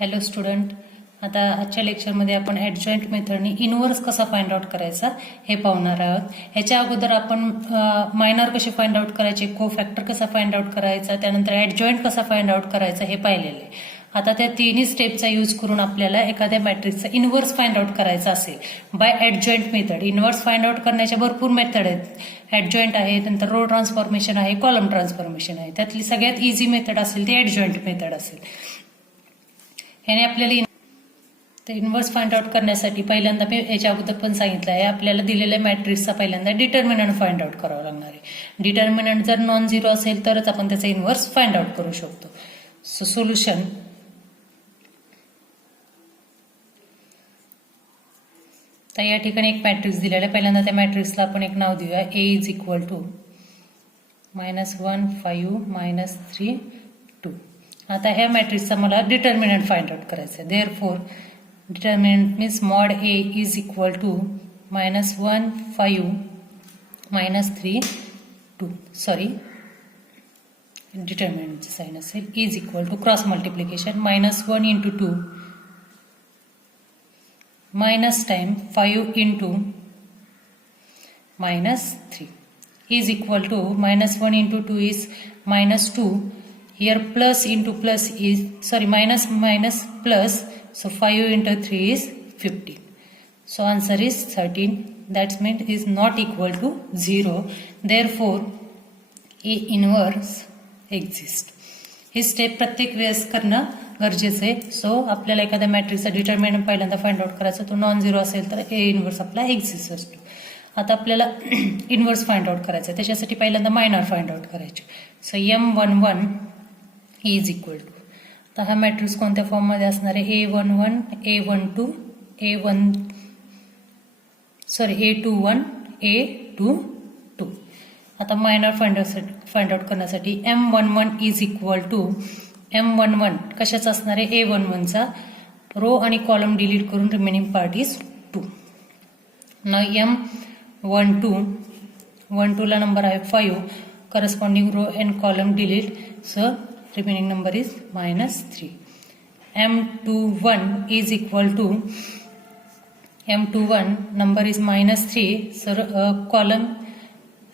Hello student, आता आजच्या लेक्चरमध्ये आपण ॲडजॉईंट मेथडनी इनव्हर्स कसा फाइंड आउट करायचा हे पाहणार आहोत. ह्याच्या अगोदर आपण मायनर कसे फाइंड आउट करायचे, को फॅक्टर कसा फाइंड आउट करायचा, त्यानंतर ॲडजॉईंट कसा फाइंड आउट करायचा हे पाहिलेलं आहे. आता त्या तिन्ही स्टेपचा यूज करून आपल्याला एखाद्या मॅट्रिक्सचा इनव्हर्स फाइंड आउट करायचा असेल by adjoint method. Inverse find out करण्याच्या भरपूर मेथड आहेत. ॲडजॉईंट आहे, नंतर रो ट्रान्सफॉर्मेशन आहे, कॉलम ट्रान्सफॉर्मेशन आहे. त्यातली सगळ्यात इझी मेथड असेल ती ॲडजॉईंट मेथड असेल. याने आपल्याला इनव्हर्स फाइंड आउट करण्यासाठी पहिल्यांदा मी याच्या अगोदर पण सांगितलं आहे, आपल्याला दिलेल्या मॅट्रिक्सचा पहिल्यांदा डिटर्मिनंट फाइंड आउट करावं लागणार आहे. डिटर्मिनंट जर नॉन झिरो असेल तरच आपण त्याचा इनव्हर्स फाइंड आउट करू शकतो. सो सोल्युशन तर या ठिकाणी एक मॅट्रिक्स दिलेला आहे. पहिल्यांदा त्या मॅट्रिक्सला आपण एक नाव देऊया. ए इज इक्वल टू -1 5 -3 2. आता ह्या मॅट्रिक्सचा मला डिटर्मिनंट फाइंड आउट करायचं आहे. Therefore determinant means mod A is equal to -1 5 -3 2. Sorry, डिटर्मिनंटची साइन असेल is equal to cross multiplication -1 into 2 minus time 5 into -3 is equal to -1 into 2 is -2. Here plus into plus is, sorry, minus plus, so 5 into 3 is 15. So answer is 13. That means is not equal to 0. Therefore A inverse exists. ही स्टेप प्रत्येक वेळेस करणं गरजेचं आहे. सो आपल्याला एखाद्या मॅट्रिक्सचा डिटर्मिनंट पहिल्यांदा find out करायचा, तो नॉन झिरो असेल तर ए इनव्हर्स आपला एक्झिस्ट असतो. आता आपल्याला इनव्हर्स फाइंड आउट करायचं आहे, त्याच्यासाठी पहिल्यांदा मायनर फाइंड आउट करायचे. सो M11 इज इक्वल टू, आता हा मॅट्रिक्स कोणत्या फॉर्ममध्ये असणार आहे? A11 A12 A21 A22. आता मायनर फाइंड आउट करण्यासाठी M11 is equal to M11 कशाचा असणार आहे? A11चा रो आणि कॉलम डिलीट करून रिमेनिंग पार्ट इज 2. ना M12 ला नंबर आहे 5, corresponding row and column delete, so remaining number is -3. M21 is equal to M21 number is -3, so column,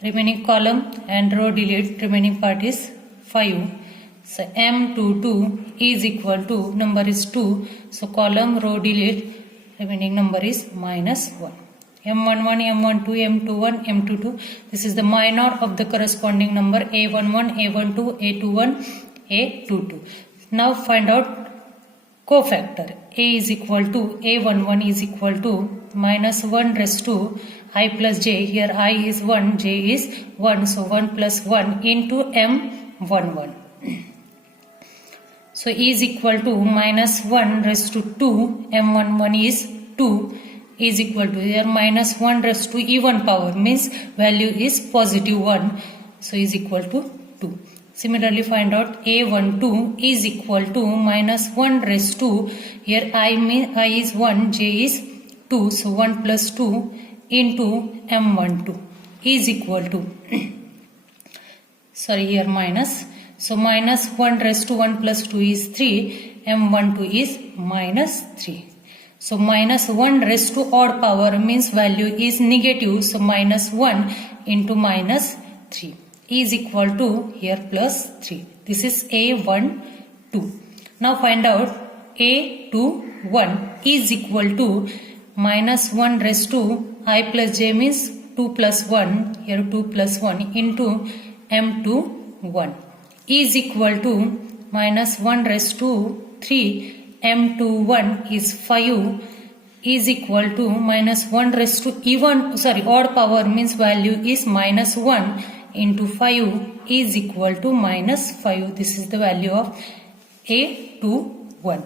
remaining column and row delete, remaining part is 5. So M22 is equal to number is 2, so column, row delete, remaining number is -1. M11 M12 M21 M22, this is the minor of the corresponding number A11 A12 A21 A22. Now find out cofactor. A is equal to A11 is equal to -1 raised to I plus j. Here I is 1, j is 1, so 1 plus 1 into M11. So E is equal to -1 raised to 2, M11 is 2, is equal to, here -1 raised to even power means value is +1, so is equal to 2. Similarly, find out A12 is equal to -1 raised to, here I is 1, j is 2, so 1 plus 2 into M12 is equal to, sorry, here minus, so -1 raised to 1 plus 2 is 3, M12 is -3. So -1 raised to odd power means value is negative, so -1 into -3 is equal to, here +3. This is A12. Now find out A21 is equal to -1 raised to I plus j means 2 plus 1, here 2 plus 1 into M21 is equal to -1 raised to 3, M21 is 5, is equal to -1 raised to odd power means value is -1 into 5 is equal to -5. This is the value of A21.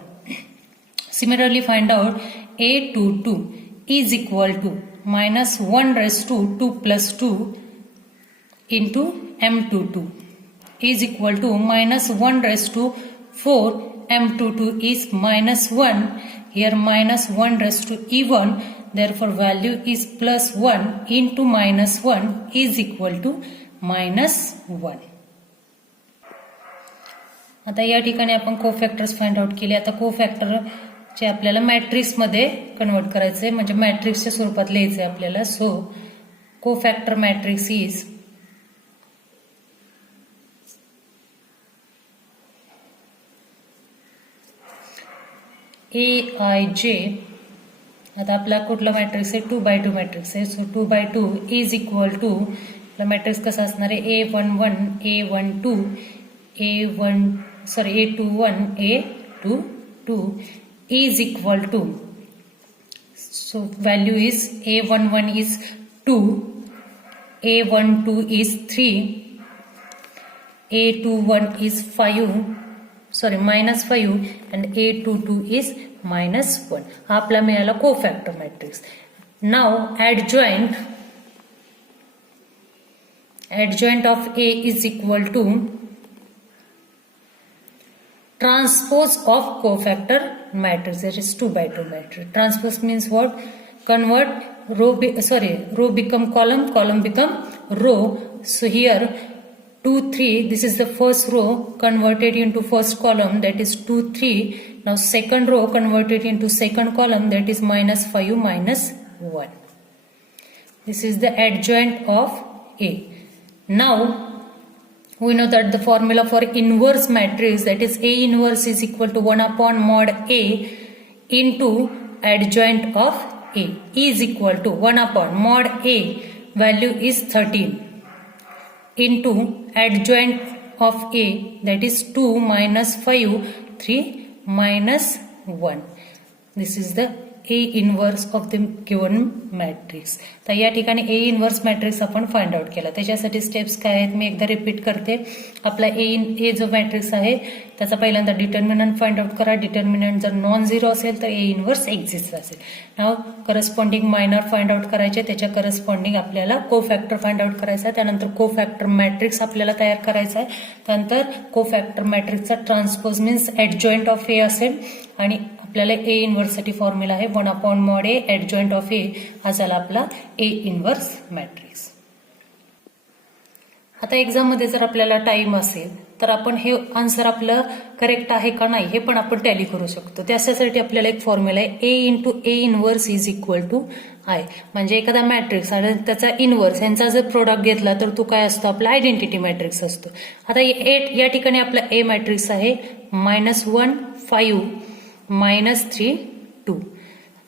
Similarly, find out A22 is equal to -1 raised to 2 plus 2 into M22 is equal to -1 raised to 4, M22 is -1, here -1 raised to even, therefore value is +1 into -1 is equal to -1. आता या ठिकाणी आपण कोफॅक्टर्स find out केले. आता कोफॅक्टरचे आपल्याला मॅट्रिक्समध्ये कन्वर्ट करायचं आहे, म्हणजे मॅट्रिक्सच्या स्वरूपात लिहायचं आहे आपल्याला. So cofactor matrix is AIJ. आता आपला कुठला मॅट्रिक्स आहे? 2x2 मॅट्रिक्स आहे. So 2x2 is equal to matrix कसा असणार आहे? A11 A12 A21 A22 is equal to. So value is A11 is 2, A12 is 3, A21 is -5 and A22 is -1. हा आपला मिळाला कोफॅक्टर मॅट्रिक्स. नाव adjoint of A is equal to transpose of cofactor matrix, that is 2x2 matrix. Transpose means what? Convert row become column become row. So here 2 3, this is the first row converted into first column, that is 2 3. Now second row converted into second column, that is -5 -1. This is the adjoint of A. Now we know that the formula for inverse matrix, that is A inverse is equal to 1 upon mod A into adjoint of A, is equal to 1 upon mod A, value is 13, into adjoint of A, that is 2 -5 3 -1. This is the A inverse of the given matrix. तर या ठिकाणी A inverse matrix आपण find out केला. त्याच्यासाठी स्टेप्स काय आहेत मी एकदा रिपीट करते. आपला A जो मॅट्रिक्स आहे त्याचा पहिल्यांदा डिटर्मिनंट फाइंड आउट करा. डिटर्मिनंट जर नॉन झिरो असेल तर A इन्व्हर्स एक्झिस्ट असेल. नाव करस्पॉन्डिंग मायनर फाइंड आउट करायचे, त्याच्या करस्पॉन्डिंग आपल्याला कोफॅक्टर फाइंड आउट करायचा आहे. त्यानंतर कोफॅक्टर मॅट्रिक्स आपल्याला तयार करायचा आहे. त्यानंतर कोफॅक्टर मॅट्रिक्सचा transpose means adjoint of A असेल आणि आपल्याला A इन्व्हर्स साठी फॉर्म्युला आहे 1 upon mod A adjoint of A. हा झाला आपला A इन्व्हर्स मॅट्रिक्स. आता एक्झाम मध्ये जर आपल्याला टाइम असेल तर आपण हे आन्सर आपलं करेक्ट आहे का नाही हे पण आपण टॅली करू शकतो. त्यासाठी आपल्याला एक फॉर्म्युला आहे A into A inverse is equal to I. म्हणजे एखादा मॅट्रिक्स आणि त्याचा इन्व्हर्स यांचा जर प्रोडक्ट घेतला तर तो काय असतो? आपला आयडेंटिटी मॅट्रिक्स असतो. आता या ठिकाणी आपला A मॅट्रिक्स आहे -1 5 -3 2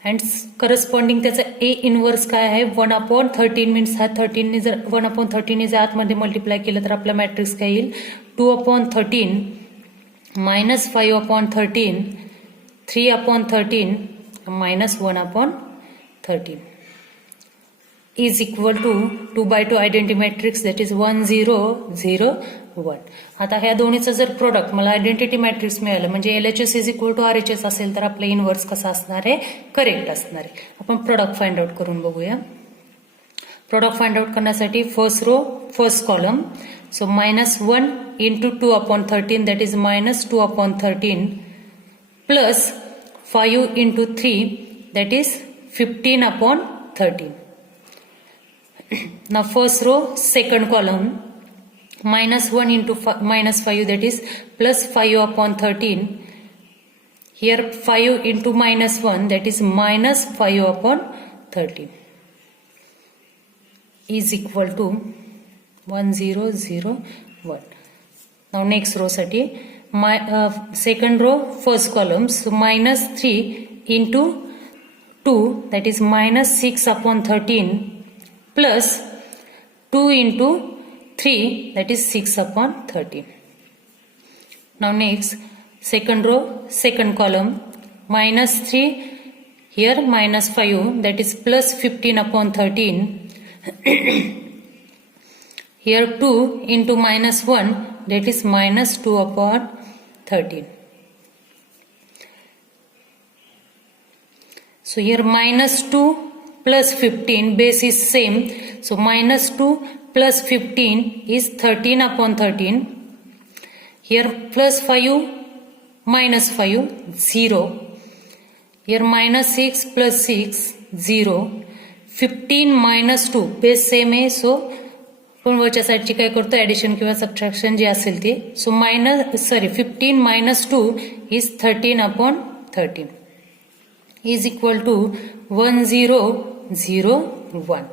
अँड करस्पॉन्डिंग त्याचा A इन्व्हर्स काय आहे? 1 अपॉन 13 मीन्स हा 13 जर 1 अपॉन 13 जर आतमध्ये मल्टिप्लाय केलं तर आपला मॅट्रिक्स काय येईल? 2 अपॉन 13 -5 अपॉन 13 3 अपॉन 13 -1 अपॉन 13 is equal to 2x2 identity matrix, that is 1 0 0 1. आता ह्या दोन्हीचं जर प्रोडक्ट मला आयडेंटिटी मॅट्रिक्स मिळालं म्हणजे LHS is equal to RHS असेल तर आपलं इन्व्हर्स कसं असणार आहे? करेक्ट असणार आहे. आपण प्रोडक्ट फाइंड आउट करून बघूया. प्रोडक्ट फाइंड आउट करण्यासाठी first row first column. So -1 into 2 upon 13 that is -2 upon 13 plus 5 into 3 that is 15 upon 13. Now first row second column -1 into -5 that is plus 5 upon 13. Here 5 into -1 that is -5 upon 13 is equal to 1 0 0 1. Now next row sati second row first column, so -3 into 2 that is -6 upon 13 plus 2 into 3 that is 6 upon 13. Now next second row second column -3 here -5 that is plus 15 upon 13 here 2 into -1 that is -2 upon 13. So here -2 plus 15 base is same. So -2 plus 15 is 13 upon 13. Here plus 5 -5 0. Here -6 plus 6 0. 15 -2 base same है. So पण वरच्या साईडची काय करतो ऍडिशन किंवा सबट्रॅक्शन जी असेल ती. सो 15 minus 2 is 13/13 is equal to 1001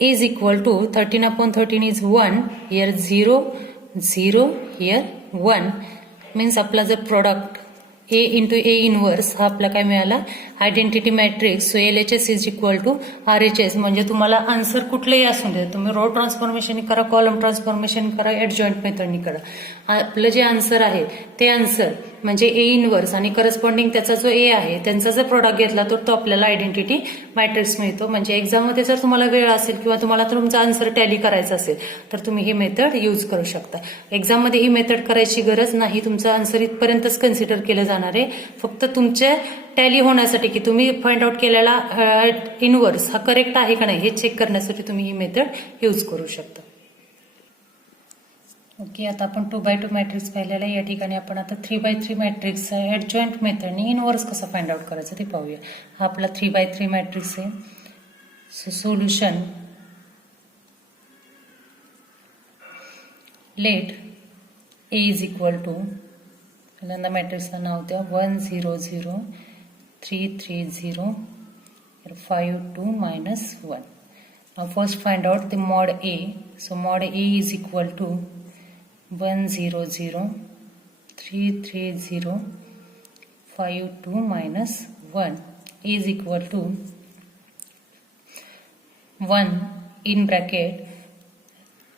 is equal to 13/13 is 1, here 0 0 here 1 means आपला जर product A into A inverse हा आपला काय मिळाला identity matrix. So LHS is equal to RHS. म्हणजे तुम्हाला आन्सर कुठलेही असून दे, तुम्ही रो ट्रान्सफॉर्मेशन करा, कॉलम ट्रान्सफॉर्मेशन करा, ऍडजॉइंट मेथडनी करा, आपलं जे आन्सर आहे ते आन्सर म्हणजे A इनवर्स आणि करस्पॉन्डिंग त्याचा जो A आहे त्यांचा जर प्रोडक्ट घेतला तर तो आपल्याला आयडेंटिटी मॅट्रिक्स मिळतो. म्हणजे एक्झाममध्ये जर तुम्हाला वेळ असेल किंवा तुम्हाला तुमचा आन्सर टॅली करायचा असेल तर तुम्ही ही मेथड यूज करू शकता. एक्झाममध्ये ही मेथड करायची गरज नाही, तुमचं आन्सर इथपर्यंतच कन्सिडर केलं जाणार आहे. फक्त तुमचे टॅली होण्यासाठी की तुम्ही फाइंड आउट केलेला इनवर्स हा करेक्ट आहे का नाही हे चेक करण्यासाठी तुम्ही ही मेथड यूज करू शकता. ओके, आता आपण 2x2 मॅट्रिक्स पाहिलेला आहे. या ठिकाणी आपण आता 3x3 मॅट्रिक्स ऍडजॉइंट मेथडने इनवर्स कसं फाइंड आउट करायचं ते पाहूया. हा आपला 3x3 मॅट्रिक्स आहे. So solution let A is equal to, पहिल्यांदा मॅट्रिक्सला नाव द्या 1 0 0 3 3 0 5 2 -1. Now first find out the mod A. So mod A is equal to 1 0 0 3 3 0 5 2 -1 is equal to 1 in bracket,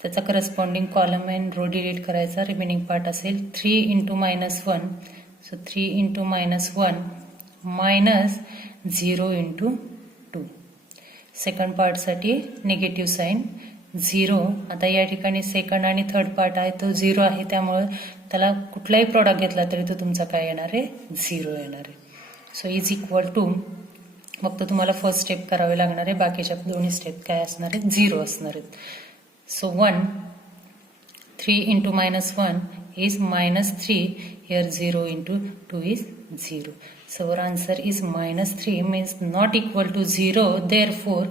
त्याचा corresponding column and row delete करायचा, remaining part असेल 3 into -1. So 3 into -1 minus 0 into 2. Second पार्टसाठी negative sign 0. आता या ठिकाणी सेकंड आणि third part आहे तो 0 आहे, त्यामुळे त्याला कुठलाही प्रोडक्ट घेतला तरी तो तुमचा काय येणार आहे 0 येणार आहे. सो इज इक्वल टू, फक्त तुम्हाला फर्स्ट स्टेप करावे लागणार आहे, बाकीच्या दोन्ही स्टेप काय असणार आहेत 0 असणार आहेत. सो 1 3 into -1 is -3, here 0 into 2 is 0. So our answer is -3 means not equal to 0, therefore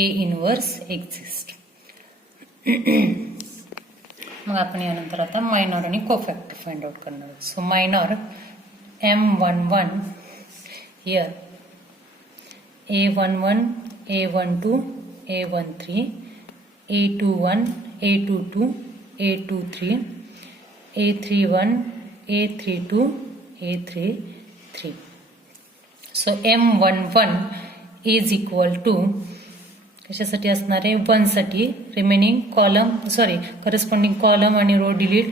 A inverse exists. मग आपण यानंतर आता मायनॉर आणि कोफॅक्टर फाइंड आउट करणार आहोत. सो minor M11 here A11 A12 A13 A21 A22 A23 A31 A32 A33. So M11 is equal to कशासाठी असणार आहे 1 साठी, रिमेनिंग कॉलम करस्पॉन्डिंग कॉलम आणि row delete.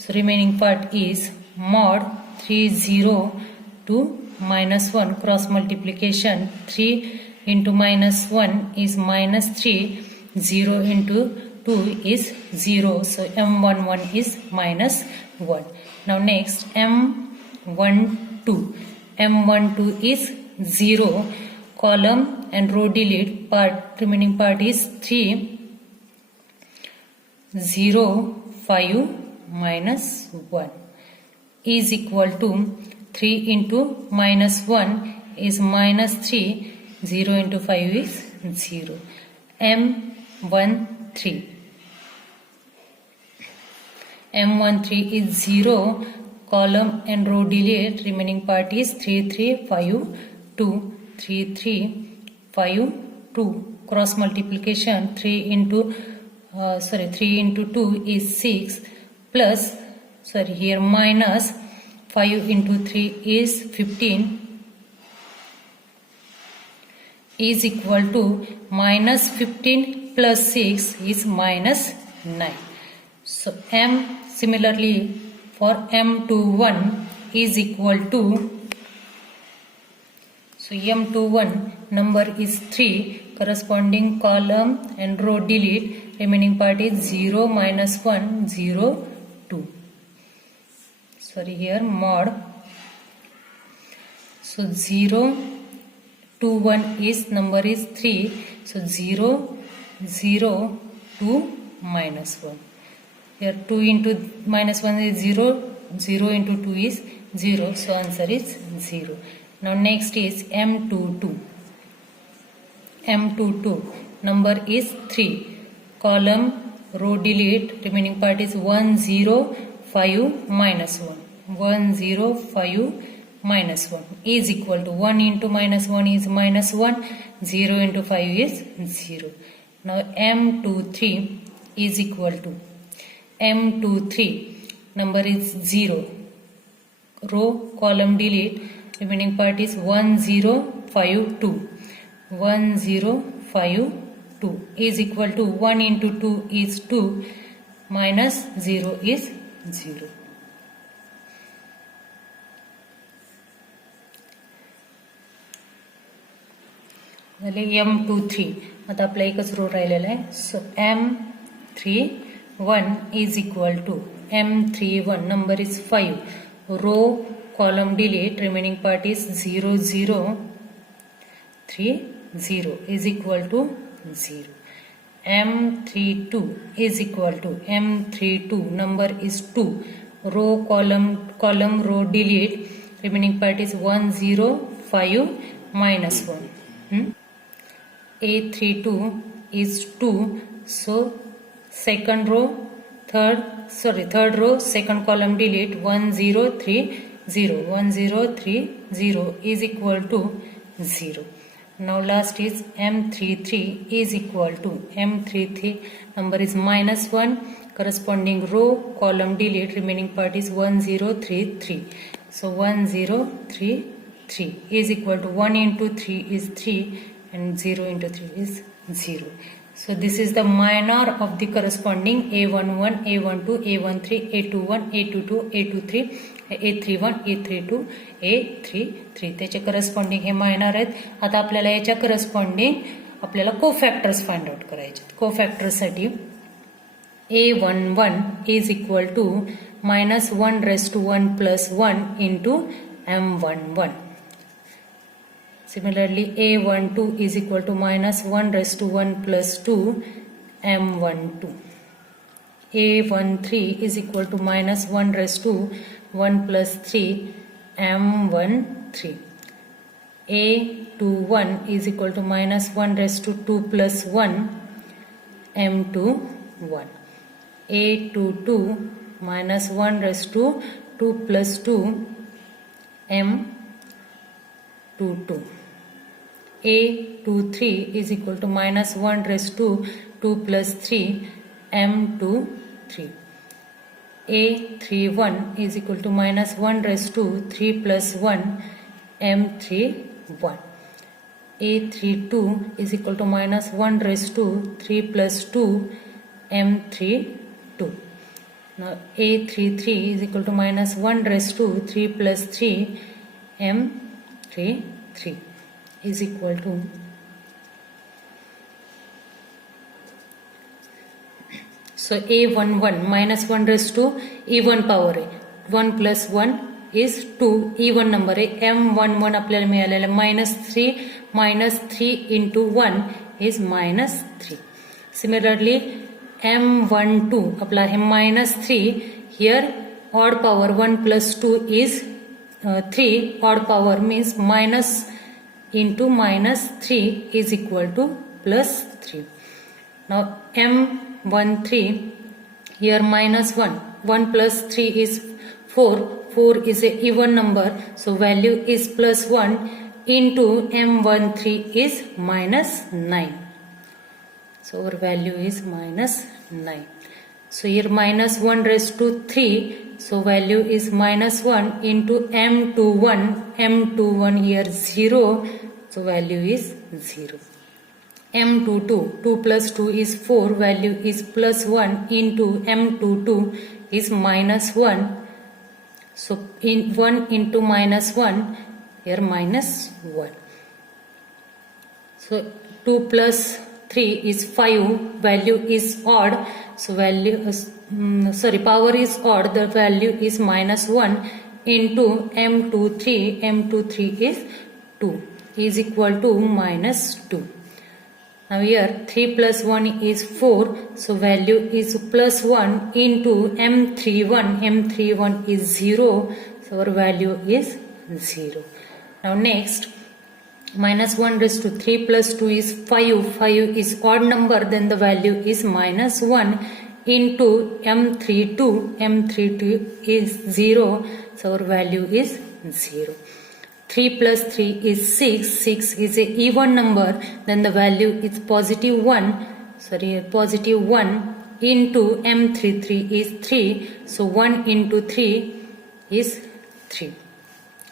So remaining part is mod 3 0 to -1 cross multiplication 3 into -1 is -3, 0 into 2 is 0. So M11 is -1. Now next M12. M12 is 0. Column and row delete, remaining part is 3, 0 5 -1 is equal to 3 into -1 is -3, 0 into 5 is 0. M13 is 0, column and row delete, remaining part is 3 3 5 2, 3 3 5 2, cross multiplication 3 into 2 is 6, plus here minus 5 into 3 is 15, is equal to -15 plus 6 is -9. So similarly for M21 is equal to, so M21 number is 3, corresponding column and row delete, remaining part is 0 -1 0 2. Here mod, so 0 2 1 is number is 3, so 0 0 2 -1. Here 2 into -1 is 0, 0 into 2 is 0, so answer is 0. Now next is M22. M22 number is 3, column row delete, remaining part is 1 0 5 minus 1. 1 0 5 minus 1 is equal to 1 into minus 1 is minus 1, 0 into 5 is 0. Now M23 is equal to M23 number is 0. Row column delete, remaining part is 1 0 5 2. 1 0 5 2 is equal to 1 into 2 is 2 minus 0 is 0. झाले M23. आता आपला एकच रो राहिलेला आहे. सो M31 is equal to M31 number is 5. Row column delete, remaining part is 0 0 3 0 is equal to 0. M32 is equal to M32 number is 2. Row column row delete, remaining part is 1 0 5 minus 1. A32 is 2, so third row second column delete 1 0 3 0. 1 0 3 0 is equal to 0. Now last is M33 is equal to M33 number is minus 1, corresponding row column delete, remaining part is 1 0 3 3. So 1 0 3 3 is equal to 1 into 3 is 3 and 0 into 3 is 0. So this is the minor of the corresponding A11, A12, A13, A21, A22, A23, A31, A32, A33. त्याचे करस्पॉन्डिंग हे मायनर आहेत. आता आपल्याला याच्या करस्पॉन्डिंग आपल्याला कोफॅक्टर्स find out करायचे. कोफॅक्टर्ससाठी A11 is equal to minus 1 raised to 1 plus 1 into M11. Similarly, A12 is equal to minus 1 raised to 1 plus 2 M12. A13 is equal to minus 1 raised to 1 plus 3 M13. A21 is equal to minus 1 raised to 2 plus 1 M21. A22 minus 1 raised to 2 plus 2 M22. A23 is equal to minus 1 raised to 2 plus 3 M23. A31 is equal to minus 1 raised to 3 plus 1 M31. A32 is equal to minus 1 raised to 3 plus 2 M32. Now A33 is equal to minus 1 raised to 3 plus 3 M33 is equal to so A11 minus 1 raised to even power आहे. 1 plus 1 is 2 even number आहे. M11 आपल्याला मिळालेला minus 3 into 1 is minus 3. Similarly M12 आपला आहे minus 3. Here odd power 1 plus 2 is 3. Odd power means minus into minus 3 is equal to plus 3. Now M13 here minus 1. 1 plus 3 is 4. 4 is a even number, so value is plus 1 into M13 is minus 9. So our value is minus 9. So here minus 1 raised to 3. So value is minus 1 into M21. M21 here 0. So value is 0. M22. 2 plus 2 is 4. Value is plus 1 into M22 is minus 1. So in 1 into minus 1 here minus 1. So 2 plus 3 is 5. Value is odd. So power is odd. The value is minus 1 into M23. M23 is 2 is equal to minus 2. Now here 3 plus 1 is 4. So value is plus 1 into M31. M31 is 0. So our value is 0. Now next -1 raised to 3 plus 2 is 5. 5 is odd number, then the value is -1 into M32. M32 is 0, so our value is 0. 3 plus 3 is 6. 6 is an even number, then the value is positive 1 into M33 is 3. So 1 into 3 is 3.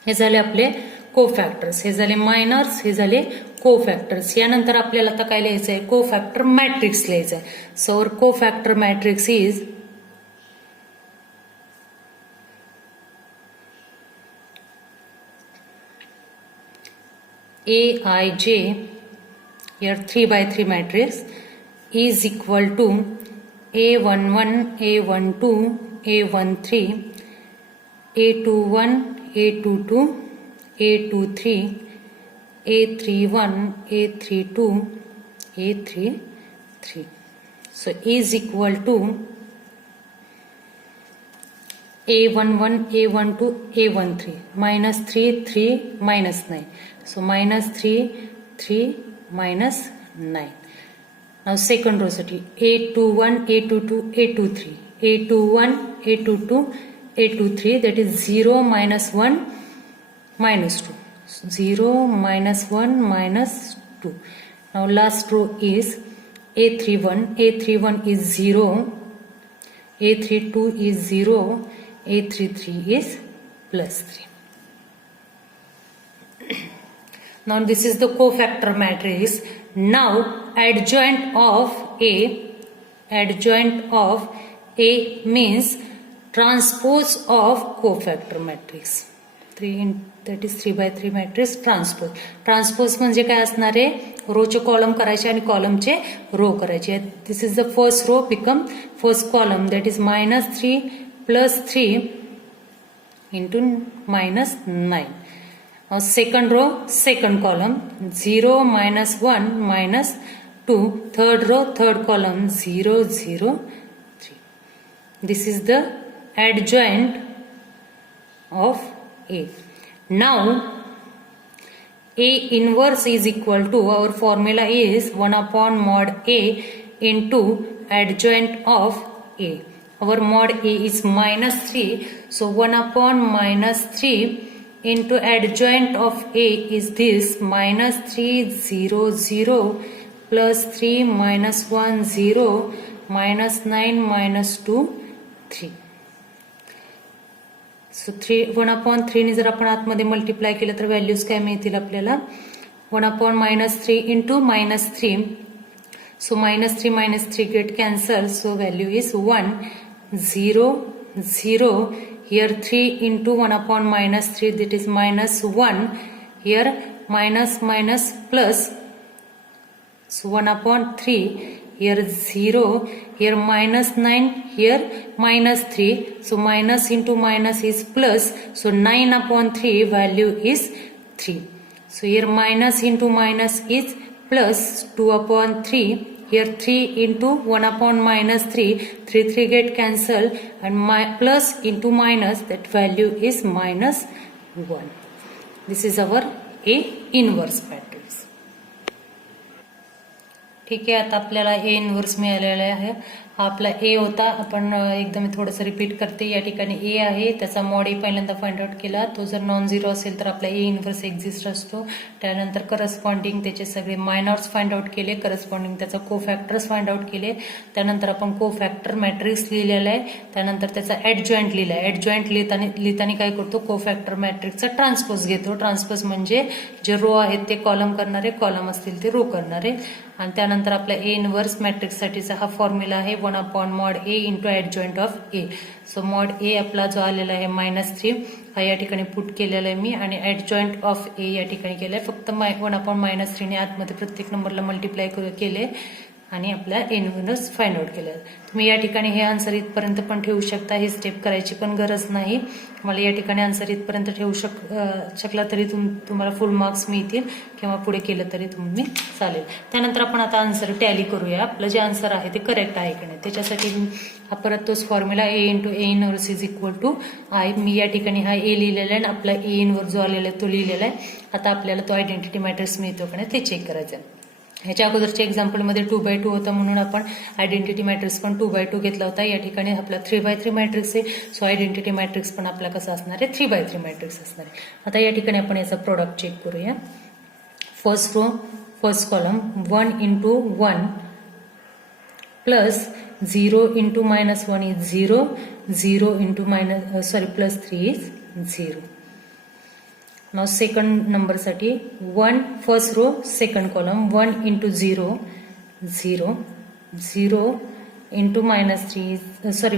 हे झाले आपले कोफॅक्टर्स, हे झाले मायनर्स, हे झाले कोफॅक्टर्स. यानंतर आपल्याला आता काय लिहायचं आहे, कोफॅक्टर मॅट्रिक्स लिहायचं आहे. So our cofactor matrix is Aij, here 3x3 matrix, is equal to A11, A12, A13, A21, A22, A23, A31, A32, A33. So is equal to A11, A12, A13, minus 3, 3, minus 9. So minus 3, 3, minus 9. Now second row साठी A21, A22, A23, A21, A22, A23, that is 0, minus 1, minus 2. 0, minus 1, minus 2. Now last row is A31. A31 is 0, A32 is 0, A33 is plus 3. Now this is the cofactor matrix. Now adjoint of A means transpose of cofactor matrix. 3 that is 3x3 matrix transpose. Transpose म्हणजे काय असणार आहे, रोचे कॉलम करायचे आणि कॉलमचे row करायचे. This is the first row become first column, that is -3 plus 3 into -9. Now second row, second column, 0, -1, -2. Third row, third column, 0, 0, 3. This is the adjoint of A. Now A inverse is equal to, our formula is 1 upon mod A into adjoint of A. Our mod A is -3, so 1 upon -3 into adjoint of A is this, -3, 0, 0, plus 3, -1, 0, -9, -2, 3. सो 1 upon 3 ने जर आपण आतमध्ये मल्टिप्लाय केलं तर व्हॅल्यूज काय मिळतील आपल्याला, 1 upon -3 into -3. So -3 get cancelled, so value is 1, 0, 0. Here 3 into 1 upon -3, that is -1. Here minus plus. So 1 upon 3. Here 0. Here -9. Here -3. So minus into minus is plus. So 9 upon 3 value is 3. So here minus into minus is plus 2 upon 3. Here 3 into 1 upon -3, 3 get cancelled, and plus into minus, that value is -1. This is our A inverse matrix. ठीक आहे, आता आपल्याला A inverse मिळालेला आहे. हा आपला A होता. आपण एकदम थोडंसं रिपीट करते. या ठिकाणी A आहे, त्याचा मॉड A पहिल्यांदा फाइंड आउट केला. तो जर नॉन झिरो असेल तर आपला A इनवर्स एक्झिस्ट असतो. त्यानंतर करस्पॉन्डिंग त्याचे सगळे मायनॉर्स फाइंड आउट केले, करस्पॉन्डिंग त्याचा कोफॅक्टर्स फाइंड आउट केले. त्यानंतर आपण कोफॅक्टर मॅट्रिक्स लिहिलेला आहे. त्यानंतर त्याचा ऍडजॉइंट लिहिला आहे. ऍडजॉइंट लिहिताना काय करतो, कोफॅक्टर मॅट्रिक्सचा ट्रान्सपोज घेतो. ट्रान्सपोज म्हणजे जे रो आहेत ते कॉलम करणारे, कॉलम असतील ते रो करणारे. आणि त्यानंतर आपला A इनवर्स मॅट्रिक्स साठीचा हा फॉर्म्युला आहे 1 upon mod A into adjoint of A. So mod A आपला जो आलेला आहे -3 हा या ठिकाणी पुट केलेला आहे मी, आणि adjoint of A या ठिकाणी केलाय. फक्त 1 upon -3 ने आतमध्ये प्रत्येक नंबरला मल्टिप्लाय केले. आणि आपल्या इन्व्हर्स फाइंड आउट केलं. तुम्ही या ठिकाणी हे आन्सर इथपर्यंत पण ठेवू शकता. ही स्टेप करायची पण गरज नाही. मला या ठिकाणी आन्सर इथपर्यंत ठेवू शकला तरी तुम्हाला फुल मार्क्स मिळतील किंवा पुढे केलं तरी तुम्ही चालेल. त्यानंतर आपण आता आन्सर टॅली करूया. आपलं जे आन्सर आहे ते करेक्ट आहे की नाही त्याच्यासाठी हा परत तोच formula A into A inverse is equal to I. मी या ठिकाणी हा A लिहिलेला आहे आणि आपला A इनवर्स जो आलेला आहे तो लिहिलेला आहे. आता आपल्याला तो आयडेंटिटी मॅट्रिक्स मिळतो का नाही ते चेक करायचं आहे. ह्याच्या अगोदरच्या एक्झाम्पलमध्ये 2x2 होता म्हणून आपण आयडेंटिटी मॅट्रिक्स पण 2x2 घेतला होता. या ठिकाणी आपला 3x3 मॅट्रिक्स आहे. सो आयडेंटिटी मॅट्रिक्स पण आपला कसा असणार आहे 3x3 मॅट्रिक्स असणार आहे. आता या ठिकाणी आपण याचा प्रोडक्ट चेक करूया. First row first column 1 into 1 plus 0 into -1 is 0, 0 into plus 3 is 0. Now second number साठी 1 first row second column 1 into 0 0 0 into -3 is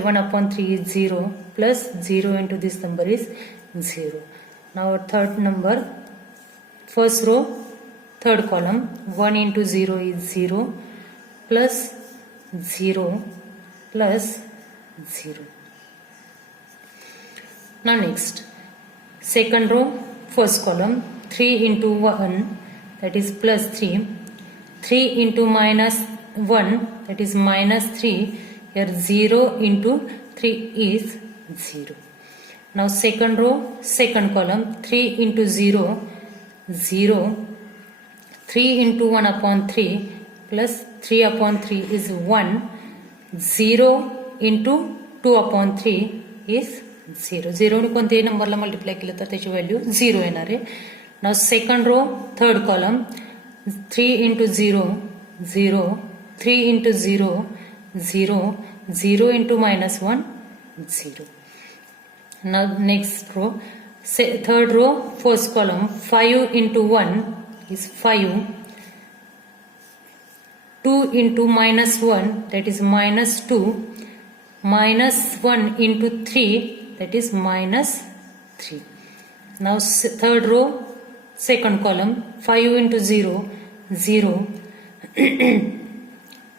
1/3 is 0 plus 0 into this number is 0. Now third number first row third column 1 into 0 is 0 plus 0 plus 0. Now next second row first column 3 into 1 that is plus 3, 3 into -1 that is -3. Here 0 into 3 is 0. Now second row second column 3 into 0 0, 3 into 1/3 plus 3/3 is 1, 0 into 2/3 is 0. 0 ने कोणत्याही नंबरला मल्टिप्लाय केलं तर त्याची व्हॅल्यू 0 येणार आहे. Now second row third column 3 into 0 0, 3 into 0 0, 0 into -1 0. Now next row third row first column 5 into 1 is 5, 2 into -1 that is -2, -1 into 3 that is -3. Now third row second column 5 into 0 0,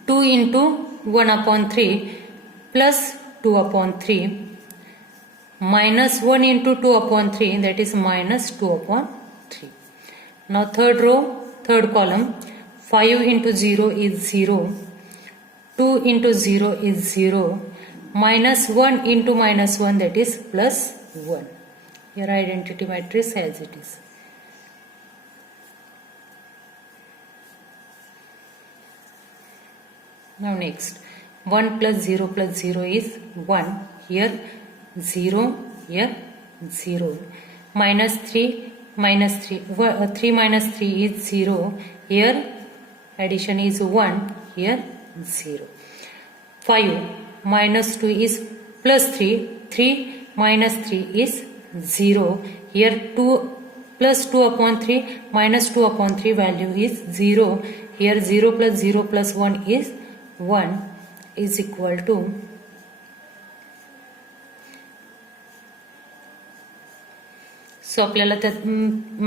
2 into 1/3 plus 2/3, -1 into 2/3 that is -2/3. Now third row third column 5 into 0 is 0, 2 into 0 is 0, -1 into -1 that is plus 1. Your identity matrix as it is. Now next 1 plus 0 is 1. Here 0, here 0. -3 3 minus 3 is 0. Here addition is 1. Here 0. 5 minus 2 is plus 3, 3 minus 3 is 0. Here 2 plus 2/3 minus 2/3 value is 0. Here 0 plus 1 is 1 is equal to सो आपल्याला त्या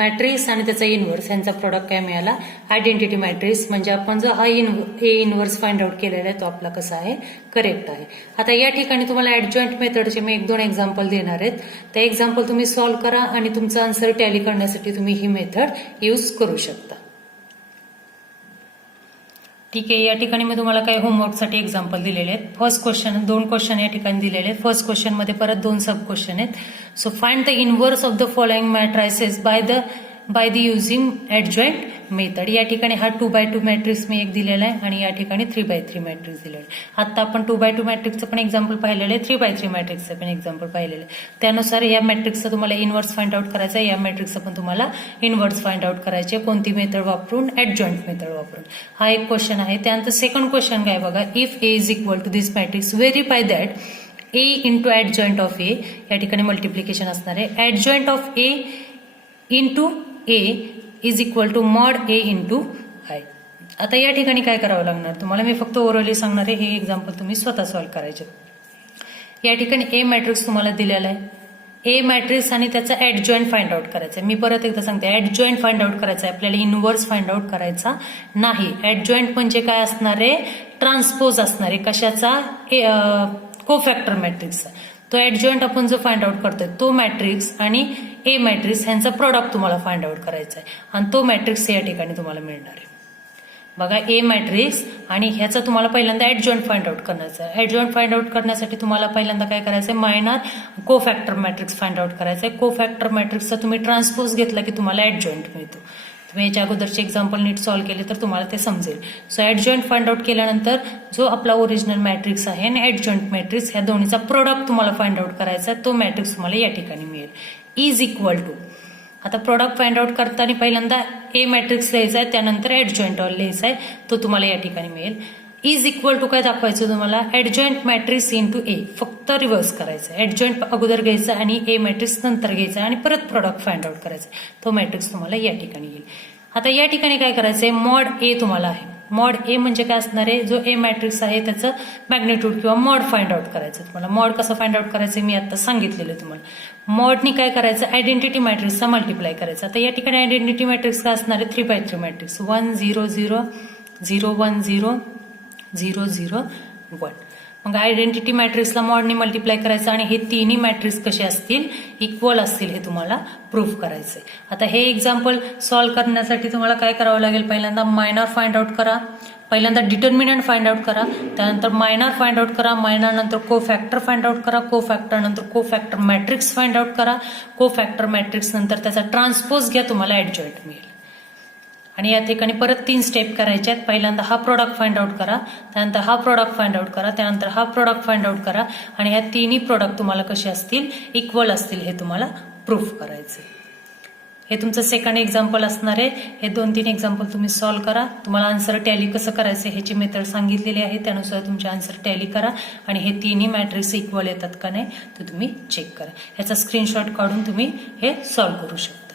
मॅट्रिक्स आणि त्याचा इनवर्स यांचा प्रोडक्ट काय मिळाला identity matrix. म्हणजे आपण जो हा ए इनवर्स फाइंड आउट केलेला आहे तो आपला कसा आहे करेक्ट आहे. आता या ठिकाणी तुम्हाला ऍडजॉइंट मेथडचे मी 1-2 एक्झाम्पल देणार आहेत. त्या एक्झाम्पल तुम्ही सॉल्व्ह करा आणि तुमचा आन्सर टॅली करण्यासाठी तुम्ही ही मेथड यूज करू शकता. ठीक आहे. या ठिकाणी मी तुम्हाला काही होमवर्कसाठी एक्झाम्पल दिलेले आहेत. फर्स्ट क्वेश्चन 2 क्वेश्चन या ठिकाणी दिलेले आहेत. फर्स्ट क्वेश्चन मध्ये परत 2 सब क्वेश्चन आहेत. So find the inverse of the following matrices by the using adjoint method. या ठिकाणी हा 2x2 मॅट्रिक्स मी एक दिलेला आहे आणि या ठिकाणी 3x3 मॅट्रिक्स दिलेला आहे. आता आपण 2x2 मॅट्रिक्सचं पण एक्झाम्पल पाहिलेलं आहे, 3x3 मॅट्रिक्सचं पण एक्झाम्पल पाहिलेलं आहे. त्यानुसार या मॅट्रिक्सचं तुम्हाला इनवर्स फाइंड आउट करायचं आहे, या मॅट्रिक्सचं पण तुम्हाला इनवर्स फाइंड आउट करायचे. कोणती मेथड वापरून ऍडजॉइंट मेथड वापरून. हा एक क्वेश्चन आहे. त्यानंतर सेकंड क्वेश्चन काय बघा. If A is equal to this matrix verify that A into adjoint of A. या ठिकाणी मल्टिप्लिकेशन असणार आहे. Adjoint of A into A is equal to mod A into I. आता या ठिकाणी काय करावं लागणार तुम्हाला, मी फक्त ओरली सांगणार आहे. हे एक्झाम्पल तुम्ही स्वतः सॉल्व्ह करायचे. या ठिकाणी ए मॅट्रिक्स तुम्हाला दिलेला आहे. ए मॅट्रिक्स आणि त्याचा ऍडजॉइंट फाइंड आउट करायचा आहे. मी परत एकदा सांगते, ऍडजॉइंट फाइंड आउट करायचा आहे, आपल्याला इनव्हर्स फाइंड आउट करायचा नाही. ऍडजॉइंट म्हणजे काय असणार आहे, ट्रान्सपोज असणार आहे कशाचा, कोफॅक्टर मॅट्रिक्सचा. तो ऍडजॉइंट आपण जो फाइंड आउट करतोय तो मॅट्रिक्स आणि ए मॅट्रिक्स ह्यांचा प्रोडक्ट तुम्हाला फाइंड आउट करायचा आहे आणि तो मॅट्रिक्स या ठिकाणी तुम्हाला मिळणार आहे. बघा, ए मॅट्रिक्स आणि ह्याचा तुम्हाला पहिल्यांदा ऍडजॉइंट फाइंड आउट करायचा आहे. ऍडजॉइंट फाइंड आउट करण्यासाठी तुम्हाला पहिल्यांदा काय करायचं आहे, मायनर कोफॅक्टर मॅट्रिक्स फाइंड आउट करायचं आहे. कोफॅक्टर मॅट्रिक्सचा तुम्ही ट्रान्सपोज घेतला की तुम्हाला ऍडजॉइंट मिळतो. तुम्ही याच्या अगोदरचे एक्झाम्पल नीट सॉल्व्ह केले तर तुम्हाला ते समजेल. सो ऍडजॉइंट फाइंड आउट केल्यानंतर जो आपला ओरिजिनल मॅट्रिक्स आहे आणि ऍडजॉइंट मॅट्रिक्स ह्या दोन्हीचा प्रोडक्ट तुम्हाला फाइंड आउट करायचा आहे. तो मॅट्रिक्स तुम्हाला या ठिकाणी मिळेल. इज इक्वल टू, आता प्रोडक्ट फाइंड आउट करताना पहिल्यांदा ए मॅट्रिक्स लिहायचा आहे, त्यानंतर ऍडजॉइंट लिहायचा आहे, तो तुम्हाला या ठिकाणी मिळेल. इज इक्वल टू काय दाखवायचं तुम्हाला, ऍडजॉइंट मॅट्रिक्स इंटू ए, फक्त रिव्हर्स करायचं. ऍडजॉइंट अगोदर घ्यायचं आणि ए मॅट्रिक्स नंतर घ्यायचं आणि परत प्रोडक्ट फाइंड आउट करायचं. तो मॅट्रिक्स तुम्हाला या ठिकाणी येईल. आता या ठिकाणी काय करायचंय, मॉड ए तुम्हाला आहे. मॉड ए म्हणजे काय असणार आहे, जो ए मॅट्रिक्स आहे त्याचं मॅग्निट्यूड किंवा मॉड फाइंड आउट करायचं. तुम्हाला मॉड कसं फाइंड आउट करायचं मी आता सांगितलेलं तुम्हाला. मॉडनी काय करायचं, आयडेंटिटी मॅट्रिक्सचा मल्टिप्लाय करायचा. आता या ठिकाणी आयडेंटिटी मॅट्रिक्स काय असणार आहे, 3x3 मॅट्रिक्स, 1 0 0 0 1 0 0 0 1. मग आयडेंटिटी मॅट्रिक्सला मॉडनी मल्टिप्लाय करायचं आणि हे तिन्ही मॅट्रिक्स कसे असतील, इक्वल असतील हे तुम्हाला प्रूव्ह करायचंय. आता हे एक्झाम्पल सॉल्व्ह करण्यासाठी तुम्हाला काय करावं लागेल, पहिल्यांदा मायनर फाइंड आउट करा, पहिल्यांदा डिटर्मिनंट फाइंड आउट करा, त्यानंतर मायनर फाइंड आउट करा, मायनर नंतर कोफॅक्टर फाइंड आउट करा, कोफॅक्टर नंतर कोफॅक्टर मॅट्रिक्स फाइंड आउट करा, कोफॅक्टर मॅट्रिक्स नंतर त्याचा ट्रान्सपोज घ्या, तुम्हाला ऍडजॉइंट मिळेल. आणि या ठिकाणी परत 3 स्टेप करायचे आहेत. पहिल्यांदा हा प्रोडक्ट फाइंड आउट करा, त्यानंतर हा प्रोडक्ट फाइंड आउट करा, त्यानंतर हा प्रोडक्ट फाइंड आउट करा आणि ह्या तिन्ही प्रोडक्ट तुम्हाला कसे असतील, इक्वल असतील हे तुम्हाला प्रूव्ह करायचे. हे तुमचं सेकंड एक्झाम्पल असणार आहे. हे 2-3 एक्झाम्पल तुम्ही सॉल्व्ह करा. तुम्हाला आन्सर टॅली कसं करायचं ह्याची मेथड सांगितलेली आहे, त्यानुसार तुमचे आन्सर टॅली करा आणि हे तिन्ही मॅट्रिक्स इक्वल येतात का नाही ते तुम्ही चेक करा. ह्याचा स्क्रीनशॉट काढून तुम्ही हे सॉल्व्ह करू शकता.